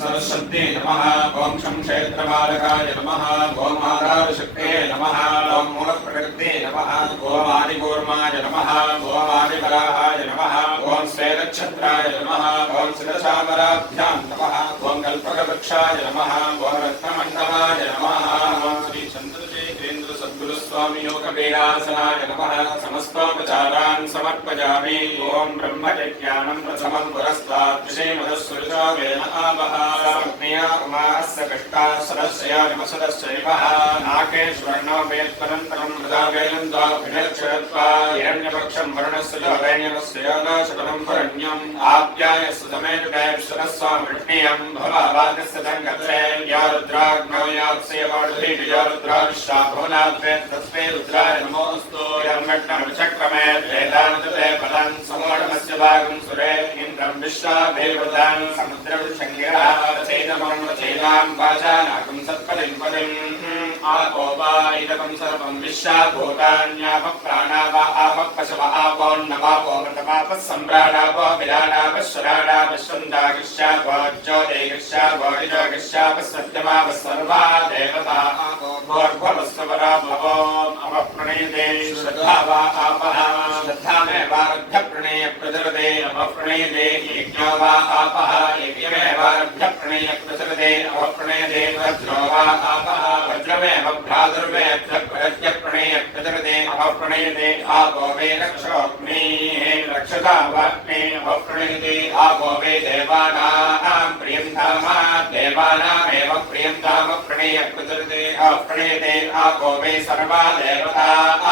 सरस्वत्यै नमः। ओम शं क्षेत्रपालकाय नमः। ओम आधारशक्तये नमः। ओम मूलप्रकृते नमः। ओम आदिकूर्माय नमः। ओम आदिवराहाय नमः। ओम श्वेतक्षत्राय नमः। ओम सितचामराभ्यां नमः। ओम कल्पकवृक्षाय नमः। ओम रत्नमण्डलाय नमः। ओम श्री चन्द्रशेखरेन्द्र सद्गुरुस्वामी योगपीडासनाय नमः। समस्तोपचारान् समर्पयामि। ओम ब्रह्मज्ञानं प्रथमं पुरस्तात् श्रीमदस्सुरजावेन आवह। अग्न्या उमास्य कष्टा सदस्या नमसदस्यैवः नाकेश्वर्णो वेत्परन्तरं मृदावेलन्द्वा विनक्षरत्वा हिरण्यपक्षं वर्णस्य च वैण्यवस्य योगाशतरं वरण्यम् आप्यायस्य समेत दैवस्वरस्वामृष्णीयं भवावादस्य तङ्गत्रे या रुद्राग्नौ यात्स्य वाढुभिः या रुद्राविश्वा भुवनाद्वे तस्मै रुद्राय नमोऽस्तु यर्मट्टमचक्रमे वेदान्तते पदान् समोढमस्य भागं सुरे इन्द्रं विश्वाभिर्वदान् समुद्रविशङ्गिरः चैनमर्मचैनां वाचानाकं सत्पदिं पदिम् आपो वा इदकं सर्वं विश्वाभूतान्यापः प्राणा वा आपः पशवः आपोन्नवापो मृतपापः सम्राडापो विराडापः शराडापः स्वन्दागिष्यापो ज्योतिगिष्यापो इदगिष्यापः सत्यमापः सर्वा देवता आपो भोर्भवस्वरा भवो अपप्रणयते श्रद्धा वा आपः श्रद्धामेवारभ्य प्रणय प्रचरते अपप्रणयते यज्ञो वा आपः यज्ञमेवारभ्य प्रणय प्रचरते अपप्रणयते वज्रो वा आपः वज्रमेव भ्रातुर्वेभ्य प्रगत्य प्रणय प्रचरते अपप्रणयते आपो वे रक्षोऽग्निः रक्षता वाग्ने अपप्रणयते आपो वे देवानां प्रियं धाम देवानामेव प्रियं धाम प्रणय प्रचरते अपप्रणयते आपो वे सर्वा देवताः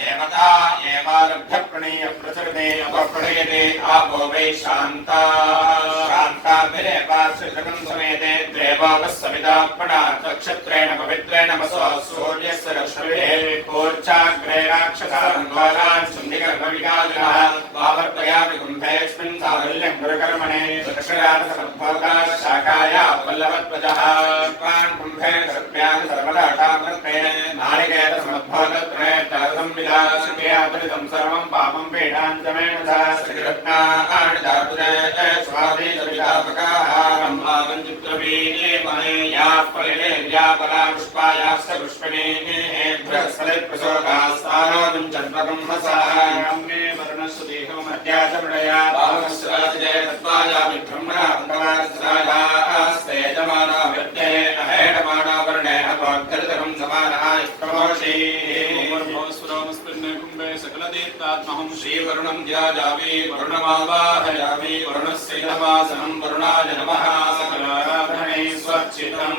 देवता एवारभ्य प्रणय प्रचरते अपप्रणयते आपो वे शान्ता शान्ताभिरेवाश्रितकं समेते देवावस्सवितात्मना नक्षत्रेण पवित्रेण वसो सूर्यस्य रश्मिभिः ऊर्जाग्रे राक्षसान् शुन्धिकर्मविकालिनः वावर्तयामि कुम्भेऽस्मिन् साफल्यं गुरुकर्मणे दक्षराजसमद्भोगाः शाखाया वल्लभध्वजः पुष्पान् कुम्भे सर्प्यान् सर्वदाटामर्ते नारिकेलसमद्भोगत्रे तरसंविदा शुक्रियातरितं सर्वं पापं पीडाञ्जमेण च श्रीरत्नानि दातुरे स्वादितवितापकाः ब्रह्मावञ्चित्रवीर्ये महेयाः फलिने व्यापला पुष्पायाश्च पुष्पिणीभ्यः फलिप्रसोगास्तानो मुञ्चन्वकं हसाः मे वर्णस्य देहमध्याचमृडया भावश्राजये तत्त्वायामि ब्रह्मणा अङ्गमानस्रायास्ते यजमाना वृद्धे अहेडमाना वर्णेन भोक्तृतकं समानः प्रमोषी कुम्भे सकलतीर्थात्महं श्रीवरुणं ध्यायामि वरुणमावाहयामि वरुणस्य इदमासनं वरुणाय नमः सकलाराधने स्वच्छितं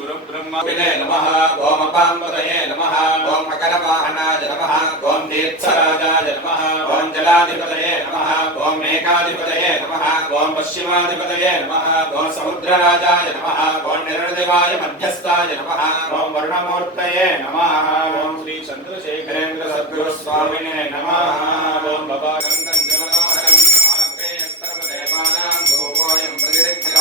गुरुब्रह्मणे नमः ओम अपाम्बदये नमः ओम मकरवाहनाय नमः ओम तीर्थराजाय नमः ओम जलाधिपतये नमः ओम मेघाधिपतये नमः ओम पश्चिमाधिपतये नमः ओम समुद्रराजाय नमः ओम निरदेवाय मध्यस्थाय नमः ओम वरुणमूर्तये नमः ओम श्री चन्द्रशेखरेन्द्र सद्गुरुस्वामिने नमः ओम भवागन्तं जलनोहरं आग्रे सर्वदेवानां धूपोऽयं प्रतिरिक्तः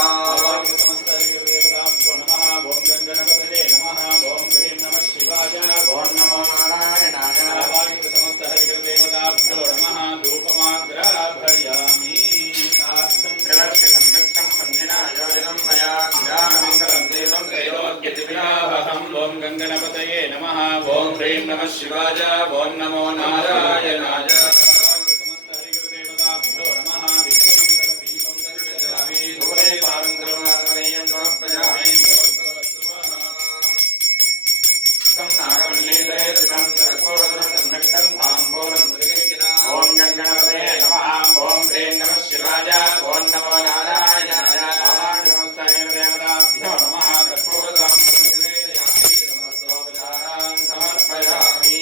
ओम समस्तदेवताभ्यो नमः ओम गङ्गणपतये नमः ओम ह्रीं नमः शिवाय ओम नमो नारायणाय भवागन्त समस्त हरिदेवताभ्यो नमः धूपमाग्राभयामि सात्सं त्रिवर्ष संयुक्तं वन्दिना योजितं मया ज्ञानमङ्गलं देवं त्रयोग्यदिव्यावहम् ओम गङ्गणपतये नमः ओम ह्रीं नमः शिवाय ओम नमो नारायणाय समस्त हरिदेवताभ्यो नमः विद्युन्मकरदीपं दर्शयामि धूले पारङ्गमनाथमनीयं समर्पयामि नागमल्लीले ऋतं सर्वोदरं सम्यक्तं ताम्बूलं प्रतिगृह्यता ओम गङ्गणपतये नमः ओम ह्रीं नमः शिवाय ओम नमो नारायणाय समस्त देवताभ्यो नमः कर्पूरतां प्रतिवेदयामि समस्तोपचारान् समर्पयामि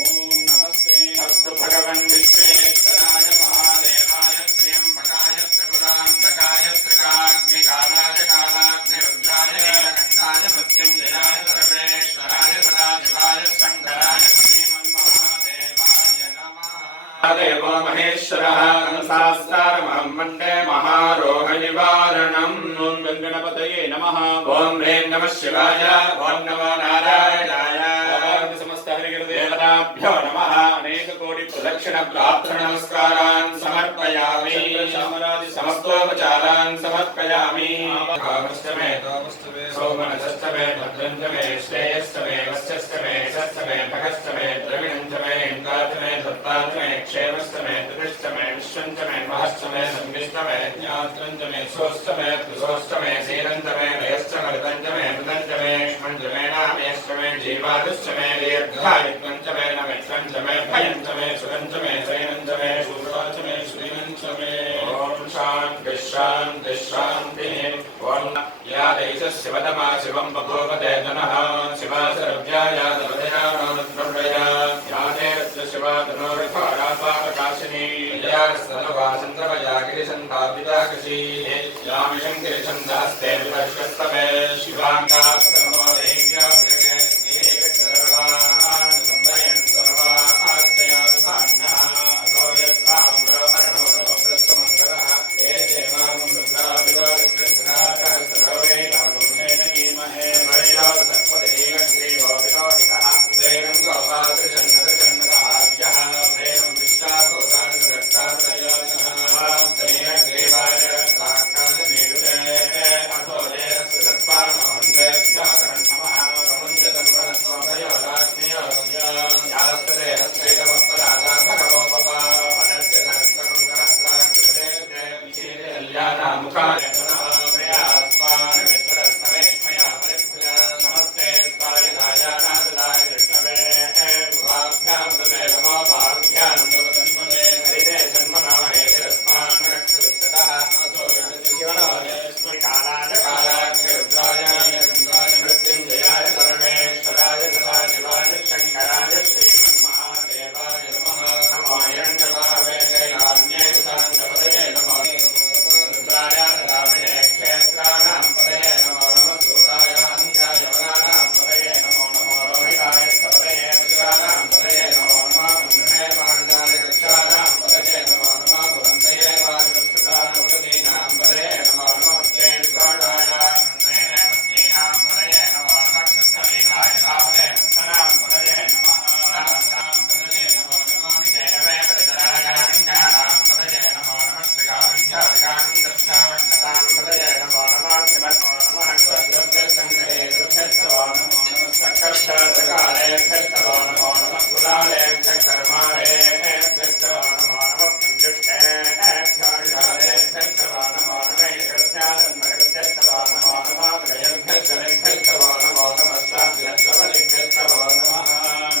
ओम नमस्ते अस्तु भगवन् विश्वेश्वराय महादेवाय त्र्यम्बकाय त्रिपुरान्तकाय त्रिकाग्निकालाय कालाग्निरुद्राय नीलकण्ठाय मृत्युञ्जयाय सर्वेश्वराय सदाशिवाय शङ्कराय श्रीमन्महादेवाय नमः देवो महेश्वरः कंसास्तारमहं वन्दे महारोहनिवारणम् ॐ गङ्गणपतये नमः ॐ ह्रीं नमः शिवाय ॐ नमो नारायणाय समस्त हरिदेवताभ्यो नमः अनेक कोटि प्रदक्षिण प्रार्थना नमस्कारान् समर्पयामि समस्तोपचारान् समर्पयामि कामस्तमे सोमनसस्तमे भद्रञ्जमे श्रेयस्तमे वस्यस्तमे सस्तमे भगस्तमे द्रविणञ्जमे इन्द्राजमे दत्ताजमे क्षेमस्तमे त्रिष्टमे विश्वञ्जमे महस्तमे संविष्टमे ज्ञात्रञ्जमे सोस्तमे त्रिसोस्तमे सीरञ्जमे लयस्तमे ऋतञ्जमे मृतञ्जमे क्ष्मञ्जमे नामेष्टमे जीवादुष्टमे दीर्घायुक्तञ्जमे नमित्रञ्जमे भयञ्जमे सुरञ्जमे शयनञ्जमे शूद्राञ्जमे श्रीमञ्जमे ॐ शान्ति शान्ति शान्तिः ॐ या दैशः शिवतमा शिवं बभूवते जनः शिवा सर्व्याया दवदया नोद्ब्रह्मया या तेरत्र शिवा तनोर्घोरापापकाशिनी या स्तनवासन्द्रवया गिरिशन्तापिताकशी या मिषङ्गिरिशन्दहस्ते विदर्शस्तमे शिवाङ्कास्तमो देव्या भजगे एकचरवान् सम्भयन् सर्वास्तया सुधान्नः अतो यत्ताम्रहरणोरभद्रस्तमङ्गलः ये देवां रुद्राभिलोककृष्णातः सर्वे लाभुमेन कीमहे वैराव सर्पदेवग्रीवो विलोहितः उदयनं गोपादृशन्नदृशन्नदाभ्यः प्रेमं विष्टाभूतानदरक्तार्थयोजनः तेन ग्रीवाय साक्षान्मेरुते अथो देहस्य सत्पानोऽन्वेभ्यः करणमः प्रमुञ्चतं वनस्वभयोदाग्नियोग्य यास्तते हस्तेतमत्पदाता भगवो पपा वनद्यनस्तकं सहस्राकृते विशेषे कल्याणामुखाय जनः मया स्वान् मित्रस्तमेष्मया परिभुजा नमस्ते स्वायुधायानाथदाय विष्णवे उभाभ्यां तमे नमो भाभ्यां नमोदन्मने हरिते जन्मनामे शिरस्मान् रक्षविष्टतः अतो कालाय कालाग्निरुद्राय रुद्राय मृत्युञ्जयाय सर्वेश्वराय सदाशिवाय शङ्कराय श्रीमन्महादेवाय नमः नमो हिरण्यवाहवे दैलान्ये शान्तपदये नमो रुद्राय ददामिने क्षेत्राणां पदये नमो नमः सूराय अङ्गाय वनानां पदये नमो नमो रोहिताय पदये विश्वानां पदये नमो नमः मन्त्रमे वाणिजाय कक्षानां पदये नमो नमः भुवन्तये वायुवत्सदानुपदीनां पदये नमो नमः श्रेष्ठाय मन्त्रेणां पदये नमो नमः कृष्णवीराय रावणे मत्सनां पदये नमः नमस्तां पदये नमो नमः निजयवे परितरागाङ्गानां पदये नमो नमः श्रीकाविद्याविकानन्दभ्यावन्दतां पदये नमो नमः शिवनो नमः क्षद्रव्यसङ्ग्रहे दुर्भ्यस्तवो नमो नमः सकर्षकालेभ्यस्तवो नमो नमः कुलालेभ्यकर्मारेभ्यस्तवो नमो नमः पुञ्जुष्टेभ्यर्षालेभ्यस्तवो नमो नमः कृत्यादन्मकृत्यस्तवो नमो नमः प्रयभ्यस्तवेभ्यस्तवो नमो नमः साभ्यस्तवलिभ्यस्तवो नमः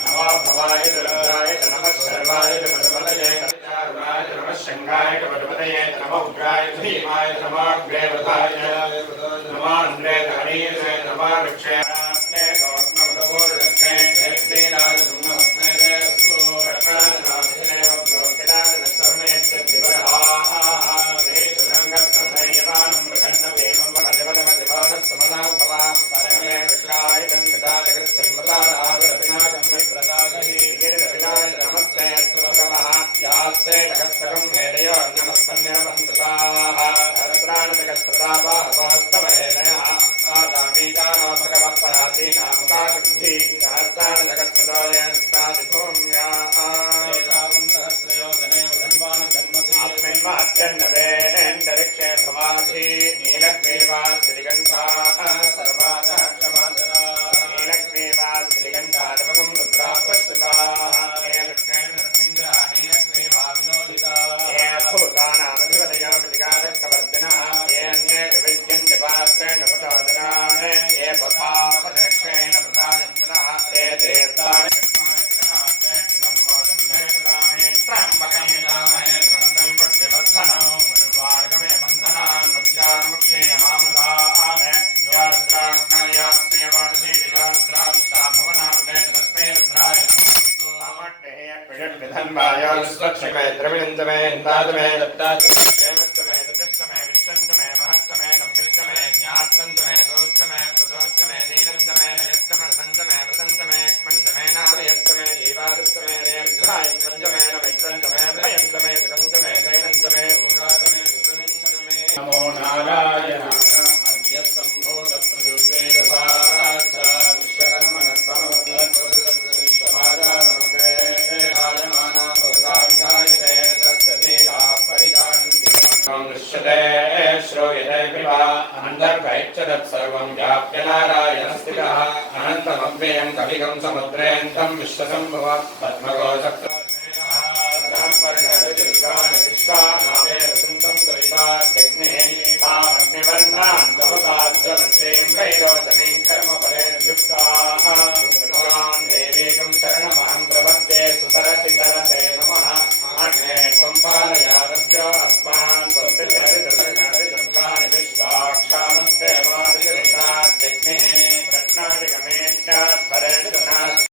नमो भवाय रुद्राय नमः सर्वाय पशुपतये कल्याणाय नमः शङ्गाय पशुपतये नमः उग्राय भीमाय नमः अग्रेवताय नमः अन्वेधनीये नमः वृक्षे अत्यन्तरेन्दरिक्षे भवासी नीलग्रीवा श्रीगण्ठा सर्वातः क्षमाचरा नीलग्रीवा श्रीगण्ठा नमगं रुद्रापश्रुताः हे कृष्णेन्द्रा नीलग्रीवा विनोदिता हे भूतानामधिपतयो विधिकारकवर्तिनः हे अन्ये विविध्यन्ति पात्रेण पटोदरान् हे पथापदक्षेण प्रदायन्तिनः हे देवतानि द्रविणञ्जमे हिन्दाजमे दत्ताजमे दतिष्टमे विश्वञ्जमे महत्तमे संविष्टमे ज्ञात्रञ्जमे दोष्टमे प्रसोष्टमे दीनञ्जमे नयत्तमे रसञ्जमे मृतञ्जमे क्मञ्जमे नामयत्तमे जीवादुष्टमे दीर्घायुक्तञ्जमे नमित्रञ्जमे भयञ्जमे सुगञ्जमे जैनञ्जमे उदाजमे सुसमिञ्जमे नमो नारायणाय अद्य सम्भूतप्रदुर्वेदभासा विश्वकर्मणः समवत्तः विश्वभाजा नमग्रे तत्सर्वं व्याप्य नारायणस्थितः अनन्तमव्ययं कविगं समुद्रेऽन्तं विश्वसम्भवः पद्मकोशक् देवीकं शरणमहं प्रपद्ये सुतरसि तरसे नमः अग्ने त्वं पालयारभ्यो अस्मान् स्वस्तिभिर्दुर्गाणि विश्वाक्षामस्तेवादिरिताग्निः रत्नादिगमेत्यात्परेण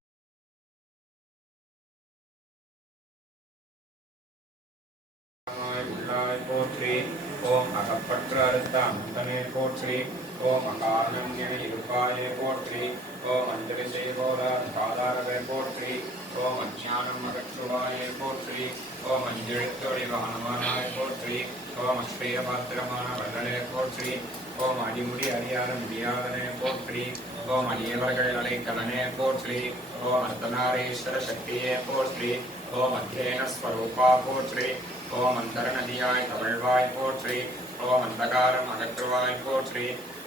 போற்றி ஓம் அகப்பற்ற அந்தனே போற்றி ஓம் அகாரணம் இருப்பாயே போற்றி ஓம் அஞ்சலி செய்வோரார் சாதாரவே போற்றி ஓம் அஞ்ஞானம் அகற்றுவாயே போற்றி ஓம் அஞ்செழுத்தொழிவானவானாய் போற்றி ஓம் அஸ்ரீயபாத்திரமான வள்ளலே போற்றி ஓம் அடிமுடி அறியாத முடியாதனே போற்றி ஓம் அடியவர்கள் அலைக்கலனே போற்றி ஓம் அர்த்தநாரீஸ்வர சக்தியே போற்றி ஓம் அத்தியன ஸ்வரூபா போற்றி ஓம் அந்தரநதியாய் தவழ்வாய் போற்றி ஓம் அந்தகாரம் அகற்றுவாய் போற்றி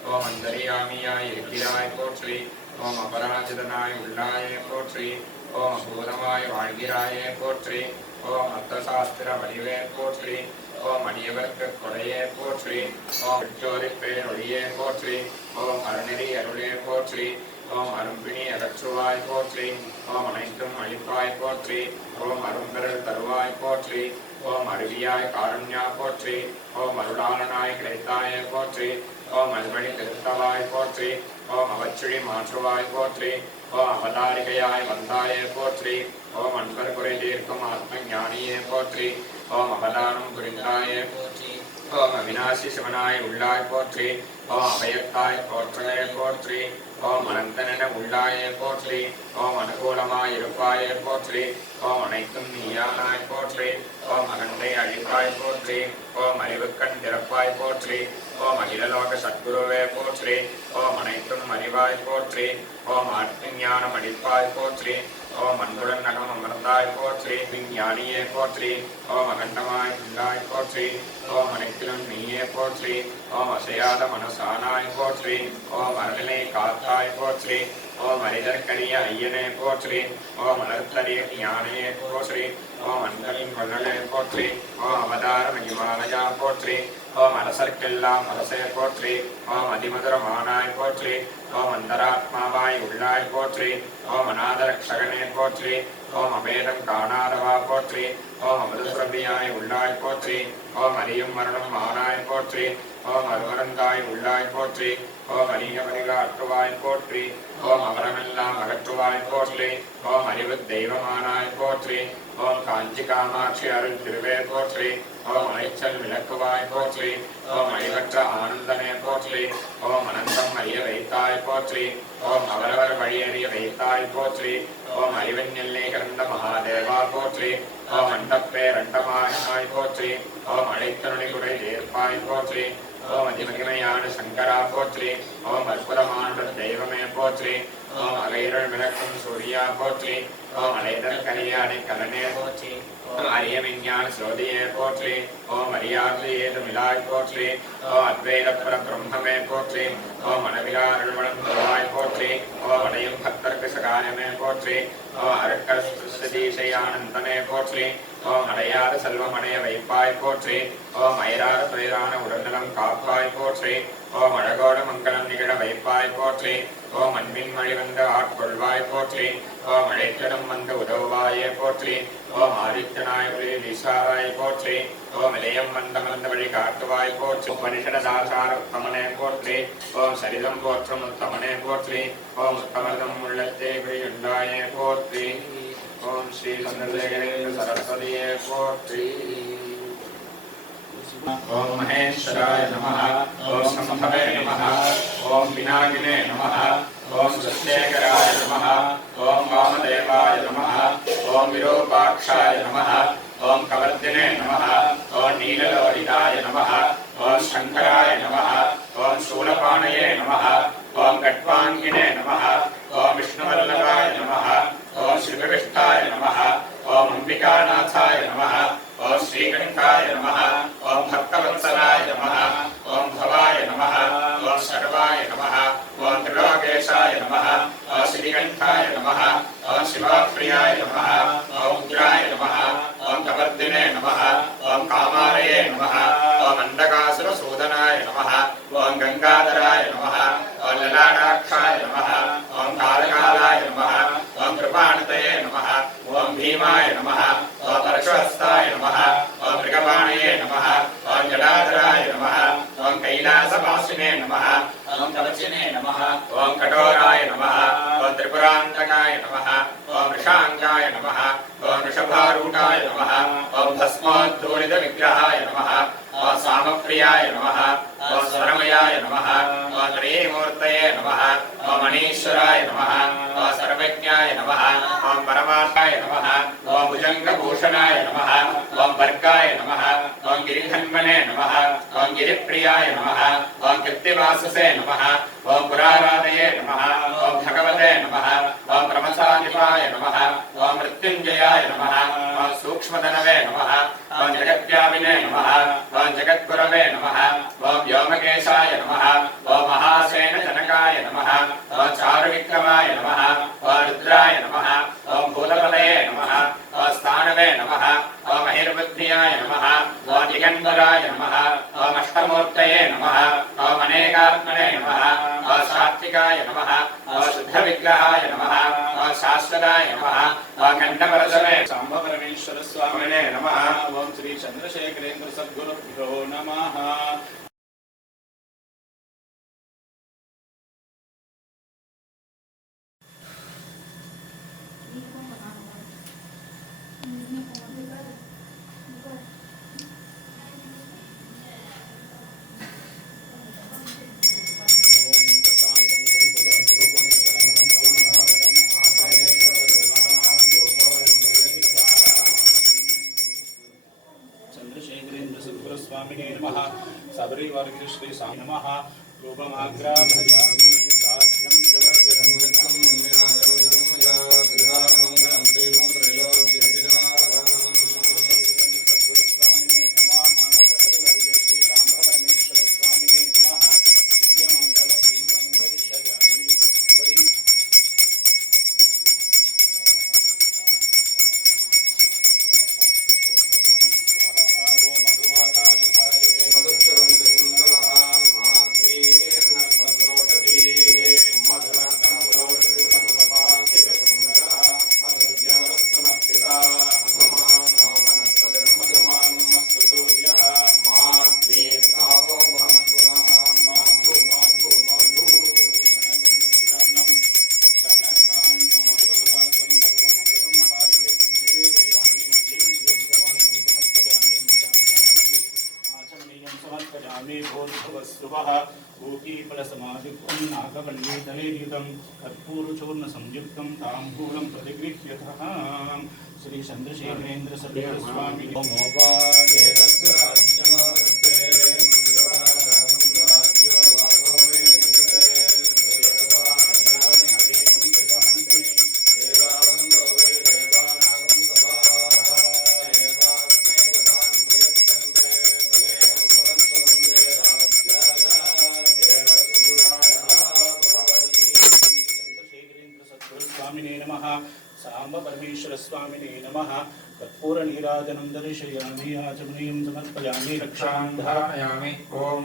ஓம் அந்தரியாமியாய் இருக்கிறாய் போற்றி ஓம் அபராஜிதனாய் உள்ளாயே போற்றி ஓம் அபூதமாய் வாழ்கிறாயே போற்றி ஓம் அர்த்தசாஸ்திர வடிவே போற்றி ஓம் அடியவர்க்கு கொடையே போற்றி ஓம் விட்டோரி பேரொழியே போற்றி ஓம் அருணெறி அருளே போற்றி ஓம் அரும்பிணி அகற்றுவாய் போற்றி ஓம் அனைத்தும் அழிப்பாய் போற்றி ஓம் அரும்பெறல் தருவாய் போற்றி ஓம் அருவியாய் காருண்யா போற்றி ஓம் அருளாளனாய் கிடைத்தாயே போற்றி ஓம் அல்வழி திருத்தவாய் போற்றி ஓம் அவச்சுழி மாற்றுவாய் போற்றி ஓம் அவதாரிகையாய் வந்தாயே போற்றி ஓம் அன்பர் குறை தீர்க்கும் ஆத்ம ஞானியே போற்றி ஓம் அவதானம் புரிந்தாயே போற்றி ஓம் அவிநாசி சிவனாய் உள்ளாய் போற்றி ஓம் அபயத்தாய் போற்றலே போற்றி ஓம் அனந்தனென உள்ளாயே போற்றி ஓம் அனுகூலமாய் இருப்பாயே போற்றி ஓம் அனைத்தும் நீயானாய் போற்றி ஓம் அகண்டை அழிப்பாய் போற்றி ஓம் அறிவுக்கண் திறப்பாய் போற்றி ஓம் அகிலலோக சத்குருவே போற்றி ஓம் அனைத்தும் அறிவாய் போற்றி ஓம் ஆத்மஞானம் அடிப்பாய் போற்றி ஓம் அன்புடன் நகம் அமர்ந்தாய் போற்றி விஞ்ஞானியே போற்றி ஓம் அகண்டமாய் உள்ளாய் போற்றி ஓம் அனைத்திலும் நீயே போற்றி ஓம் அசையாத மனசானாய் போற்றி ஓம் அருளினை காத்தாய் போற்றி ஓம் அரிதற்கரிய ஐயனே போற்றி ஓம் அனர்த்தரிய ஞானையே போற்றி ஓம் அன்பரின் வள்ளலே போற்றி ஓம் அவதார மகிமாலயா போற்றி ஓம் அரசர்க்கெல்லாம் அரசே போற்றி ஓம் அதிமதுரமானாய் போற்றி ஓம் அந்தராத்மாவாய் உள்ளாய் போற்றி ஓம் அநாதரக்ஷகனே போற்றி ஓம் அபேதம் காணாதவா போற்றி ஓம் அமிர்தசுரபியாய் உள்ளாய் போற்றி ஓம் அரியும் மரணம் ஆனாய் போற்றி ஓம் அருவரந்தாய் உள்ளாய் போற்றி ஓம் அரியவரிக அற்றுவாய் போற்றி ஓம் அவரமெல்லாம் அகற்றுவாய் போற்றி ஓம் அறிவு தெய்வமானாய் போற்றி ஓம் காஞ்சி காமாட்சி அருள் திருவே போற்றி ஓம் அலைச்சல் விளக்குவாய் போற்றி ஓம் அழிவற்ற ஆனந்தனே போற்றி ஓம் அனந்தம் அறிய வைத்தாய் போற்றி ஓம் அவரவர் வழியறிய வைத்தாய் போற்றி ஓம் அறிவன் எல்லை கடந்த மகாதேவா போற்றி ஓம் அண்டப்பேரண்டமாய் போற்றி ஓம் அழைத்தனுடைய ஏற்பாய் போற்றி ஓம் அதிமகிமையான சங்கரா போற்றி ஓம் அற்புதமான தெய்வமே போற்றி ஓம் அகைரள் விளக்கும் சூர்யா போற்றி ஓம் அலைதல் கரியாடை கலனே போற்றி ஓம் அரிய விஞ்ஞான சோதியே போற்றி ஓம் அறியாது ஏதுமிலாய் போற்றி ஓம் அத்வைத பர பிரம்மமே போற்றி ஓம் மனவிலாருள் வளர்ந்தவாய் போற்றி ஓம் அடையும் பக்தர்க்கு சகாயமே போற்றி ஓம் அருட்கர் சதீசையானந்தனே போற்றி ஓம் அடையாத செல்வம் அடைய வைப்பாய் போற்றி ஓம் அயராத துயரான உடல்நலம் காப்பாய் போற்றி ஓம் அழகோட மங்களம் நிகழ வைப்பாய் போற்றி ஓம் அன்பின் மழை வந்து ஆட்கொள்வாய் போற்றி ஓம் அழைத்தடம் வந்து உதவுவாயே போற்றி ஓம் ஆதித்தனாய் ஒளி திசாவாய் போற்றி ஓம் இளையம் வந்த வழி காட்டுவாய் போற்றி உபனிஷதாசார உத்தமனே போற்றி ஓம் சரிதம் போற்றும் உத்தமனே போற்றி ஓம் உத்தமதம் உள்ளத்தே விழியுண்டாயே போற்றி ஓம் ஸ்ரீ சந்திரசேகரேந்திர சரஸ்வதியே போற்றி ஓம் மகேஸ்வராய நமः ஓம் சம்பவே நமः ஓம் விநாயகனே நமः ஓம் சத்யேகராய நமः ஓம் வாமதேவாய நமः ஓம் விரூபாக்ஷாய நமः ஓம் கவர்தினே நமः ஓம் நீலலோகிதாய நமः ஓம் சங்கராய நமः ஓம் சூலபாணயே நமः ஓம் கட்வாங்கினே நமः ஓம் விஷ்ணுவல்லபாய நமः ஓம் ஸ்ரீவிஷ்டாய நமः ஓம் அம்பிகாநாதாய நமः ஓம் ஸ்ரீகண்டாய நமः ஓம் பக்தவத்சலாய நமः ஓம் பவாய நமः ஓம் சர்வ नमः ओम श्रीकंठाय नमः ओम शिवप्रियाय नमः ओम उग्राय नमः ओम कवर्दिने नमः ओम कामारये नमः ओम अंधकासुरसूदनाय नमः ओम गंगाधराय नमः ओम ललाटाक्षाय नमः ओम कालकालाय नमः ओम कृपाणतये नमः ओम भीमाय नमः ओम परशुहस्ताय नमः ओम मृगपाणये नमः ओम जटाधराय नमः ओम कैलासवासिने नमः ओम कवचिने नमः ओम कठोराय नमः ओम त्रिपुरान्तकाय नमः ओम वृषांगाय नमः ओम वृषभारूढाय नमः ओम भस्मोद्धूलितविग्रहाय नमः ओम सामप्रियाय नमः ओम स्वरमयाय नमः ओम त्रयीमूर्तये नमः ओम अनीश्वराय नमः ओम सर्वज्ञाय नमः ओम परमात्माय नमः ओम भुजंगभूषणाय नमः ओम वर्गाय नमः ओम गिरिधन्वने नमः ओम गिरिप्रियाय नमः ओम कीर्तिवाससे नमः ओम पुराराधये नमः ओम भगवते नमः ओम प्रमसाधिपाय नमः ओम मृत्युंजयाय नमः ओम सूक्ष्मधनवे नमः ओम जगद्व्यापिने नमः ओम जगद्गुरवे नमः ओम व्योमकेशाय नमः ओम महासेन जनकाय नमः ओम चारुविक्रमाय नमः ओम रुद्राय नमः ओम भूतपतये नमः ओम स्थानवे नमः ओम महिर्बुद्धियाय नमः ओम दिगंबराय नमः ओम अष्टमूर्तये नमः ओम अनेकात्मने नमः ओम सात्विकाय नमः ओम शुद्धविग्रहाय नमः ओम शाश्वताय नमः ओम खंडपरशवे सांब परमेश्वर स्वामिने नमः ओम श्री चंद्रशेखरेंद्र सद्गुरुभ्यो नमः। चंद्रशेखरेंद्र सद्गुरु स्वामिने नमः। सबरी वर्ग श्री स्वामी नमः। रूपमाग्राभयामि साध्यं त्रिवर्गं वित्तं मन्दिराय योगमया गृहामंगलं देवं प्रयोज्यतिरमारं सद्गुरु स्वामिने नमः। सबरी वर्ग श्री कांभरमेश्वर स्वामिने नमः। दिव्यमंगल दीपं दर्शयामि उपरि कर्पूरचूर्णसंयुक्तं ताम्बूलं प्रतिगृह्यतः श्री चंद्रशेखरेंद्र सद्गुरु स्वामी सांब परमेश्वर स्वामिने नमः। कर्पूर नीराजनं दर्शयामि आचमनीयं समर्पयामि रक्षां धारयामि ओम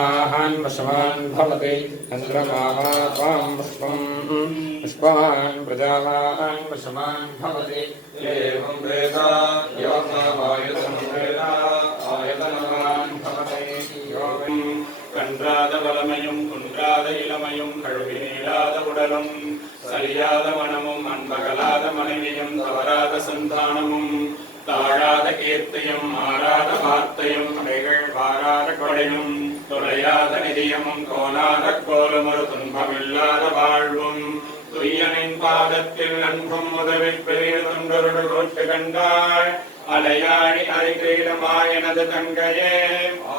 आहान वशवान् भवति चन्द्रमाः त्वां पुष्पवान् प्रजावान् वशवान् भवति एवं वेद योगमायतनं वेद आयतनवान् भवति योगं கன்றாதவளமையும் குன்றாத இளமையும் கழுவினீலாத உடலும் சரியாத மனமும் அன்பகலாத மனைவியும் தவறாத சந்தானமும் தாழாத கீர்த்தியும் மாறாத வார்த்தையும் அவைகள் வாராத கொடையும் தொலையாத நிதியமும் கோணாத கோலும் ஒரு துன்பமில்லாத வாழ்வும் துய்யனின் பாதத்தில் அன்பும் உதவி பெரிய தொண்டருடு கொட்டு கண்டாள் அலையாடி அரிகிரீடமாய் எனது தங்கையே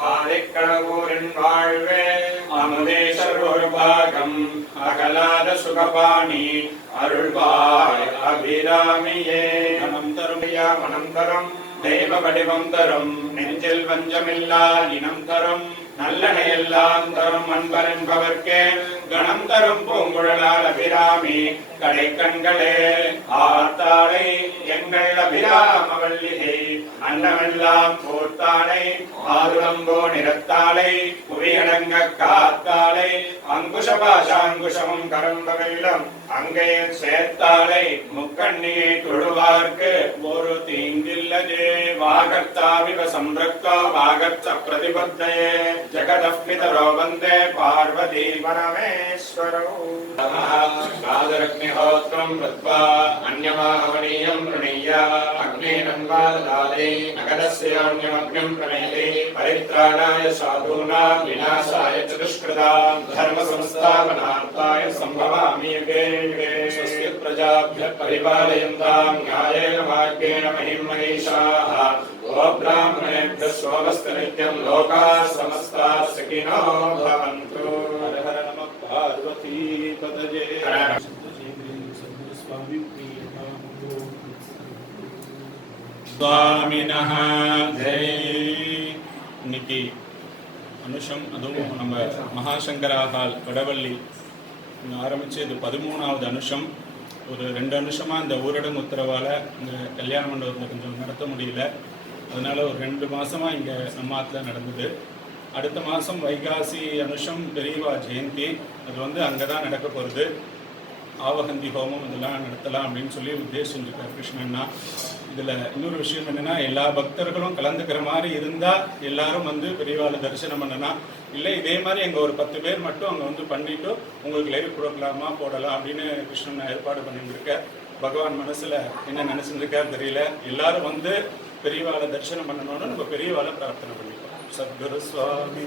ஆதிக்கடவூரின் வாழ்வே அமுதேசர் ஒரு பாகம் அகலாத சுகபாணி அருள்வாய் அபிராமியே மனம் தருமையா மனம் தரும் தெய்வ வடிவம் தரும் நெஞ்சில் வஞ்சமில்லா இனம் தரும் நல்லனையெல்லாம் தரும் அன்பரென்பவர்க்கே கணம் தரும் பூங்குழலால் அபிராமி கடை கண்களே ஆத்தாளை எங்கள் அபிராமவல்லிகை அன்னமெல்லாம் போர்த்தாளை ஆதுளம்போ நிறத்தாளை புவியடங்க காத்தாளை அங்குஷபாஷாங்குஷமும் கரம்ப வெள்ளம் அங்கே சேர்த்தாளை முக்கண்ணியை தொழுவார்க்கு ஒரு தீங்கில்லதே வாகர்த்தாவிவ சம்பிரக்தோ வாகர்த்த பிரதிபத்தயே ஜகதப்பிதரோ வந்தே பார்வதி பரமேஸ்வரோ ஆதரக்னிஹோத்ரம் ருத்வா அன்யமாஹவனீயம் ருணீய அக்னேனன்வாததாலே நகரஸ்யான்யமக்னம் பிரணயதே பரித்ராணாய சாதூனாம் விநாசாய ச துஷ்கிருதாம் தர்ம சம்ஸ்தாபனார்த்தாய சம்பவாமி யுகே யுகே ஸ்வஸ்தி பிரஜாभ्यः परिपालयन्तां न्यायेन मार्गेण महिं मनीषाः गोब्राह्मणेभ्यः स्वस्ति नित्यं लोकाः समस्ताः सुखिनो भवन्तु। हर हर नमः पार्वती पतये। स्वामिनः जय। இன்னைக்கு அனுஷம் அதுவும் நம்ம மகாசங்கராகால் வடவள்ளி ஆரம்பித்து இது 13வது அனுஷம். ஒரு 2 அனுஷமாக இந்த ஊரடங்கு உத்தரவால் இந்த கல்யாண மண்டபத்தில் கொஞ்சம் நடத்த முடியல. அதனால் ஒரு 2 மாதமாக இங்கே நம்ம ஆற்றுல நடந்தது. அடுத்த மாதம் வைகாசி அனுஷம் பெரியவா ஜெயந்தி, அது அங்கே தான் நடக்க போகிறது. ஆவகந்தி ஹோமம் இதெல்லாம் நடத்தலாம் அப்படின்னு சொல்லி உத்தேசிச்சிருக்கார் கிருஷ்ணன்னா. இதில் இன்னொரு விஷயம் என்னென்னா, எல்லா பக்தர்களும் கலந்துக்கிற மாதிரி இருந்தால் எல்லாரும் பெரியவாளை தரிசனம் பண்ணலாம். இல்லை இதே மாதிரி எங்கள் ஒரு 10 பேர் மட்டும் அங்கே பண்ணிவிட்டு உங்களுக்கு லைவ் ப்ரோக்ராமா போடலாம் அப்படின்னு கிருஷ்ணன் ஏற்பாடு பண்ணியிருக்க. பகவான் மனசில் என்ன நினச்சிருக்கார் தெரியல. எல்லாரும் பெரியவாளை தரிசனம் பண்ணணும்னு நம்ம பெரியவாளை பிரார்த்தனை பண்ணிப்போம். சத்குரு சுவாமி.